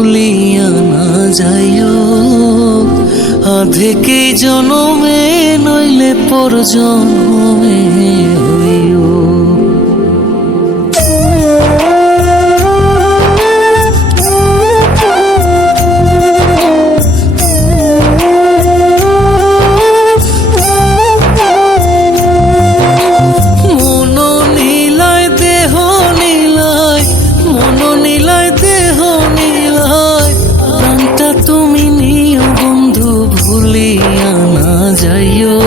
ভুলিয়া না যাইও, আধেকে জনমে নইলে পর জনমে হইও। তুমি নিও বন্ধু ভুলিয়া না যাইও,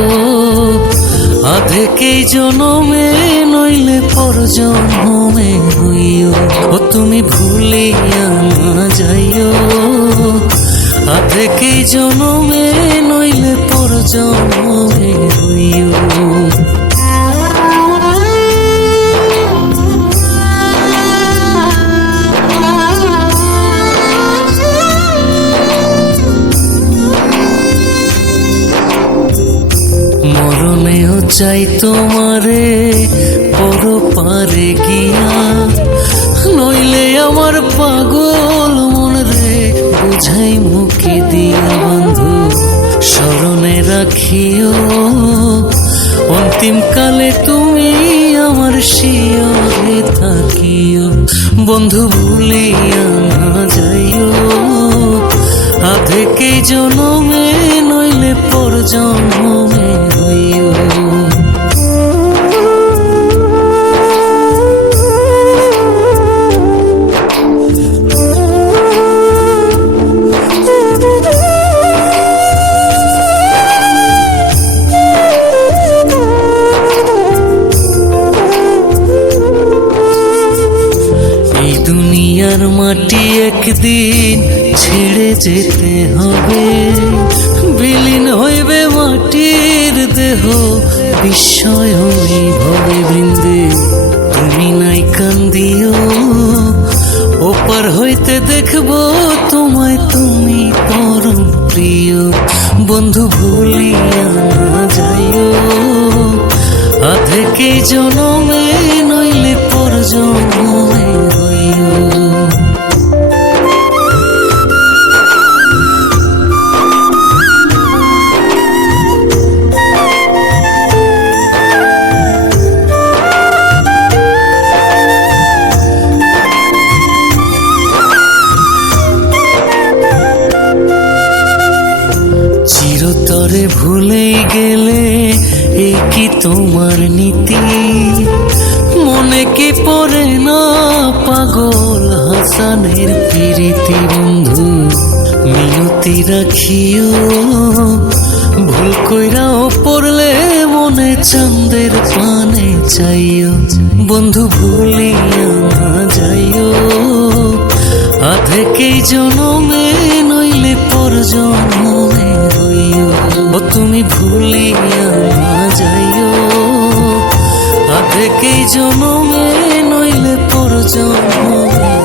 আধেকে জনমে নইলে পর জনমে হইও। ও তুমি ভুলিয়া না যাইও, আধেকে জনমে নইলে পর জনমে হইও। মরণেও চাই তোমারে পর পারে গিয়া, নইলে আমার পাগল মন রে বুঝাই মুখে দিয়া। বন্ধু স্মরণে রাখিও, অন্তিম কালে তুমি আমার শিয়রে থাকিও। বন্ধু ভুলিয়া না যাইও, আধেকে জনমে নইলে পর জনমে হইও। এই দুনিয়ার মাটি একদিন ছেড়ে যেতে হবে, বিলীন হইবে মাটির দেহ বিস্ময় ভবে বৃন্দে। তুমি নাই কান্দিও, ওপার হইতে দেখবো তোমায় তুমি পরম প্রিয়। বন্ধু ভুলিয়া না যাইও, আধেকে জনমে নইলে পর জনমে হইও। চিরতরে ভুলে গেলে এ কি তোমার নীতি? মনে কি পড়ে না পাগল হাসানের প্রীতি? বন্ধু মিনতি রাখিও, ভুল কইরাও পড়লে মনে চাঁদের পানে চাইও। বন্ধু ভুলিয়া না যাইও, আধেকে জনমে নইলে পর জনমে হইও। ও তুমি ভুলিয়া না যাইও, আধেকে জনমে নইলে পর জনমে।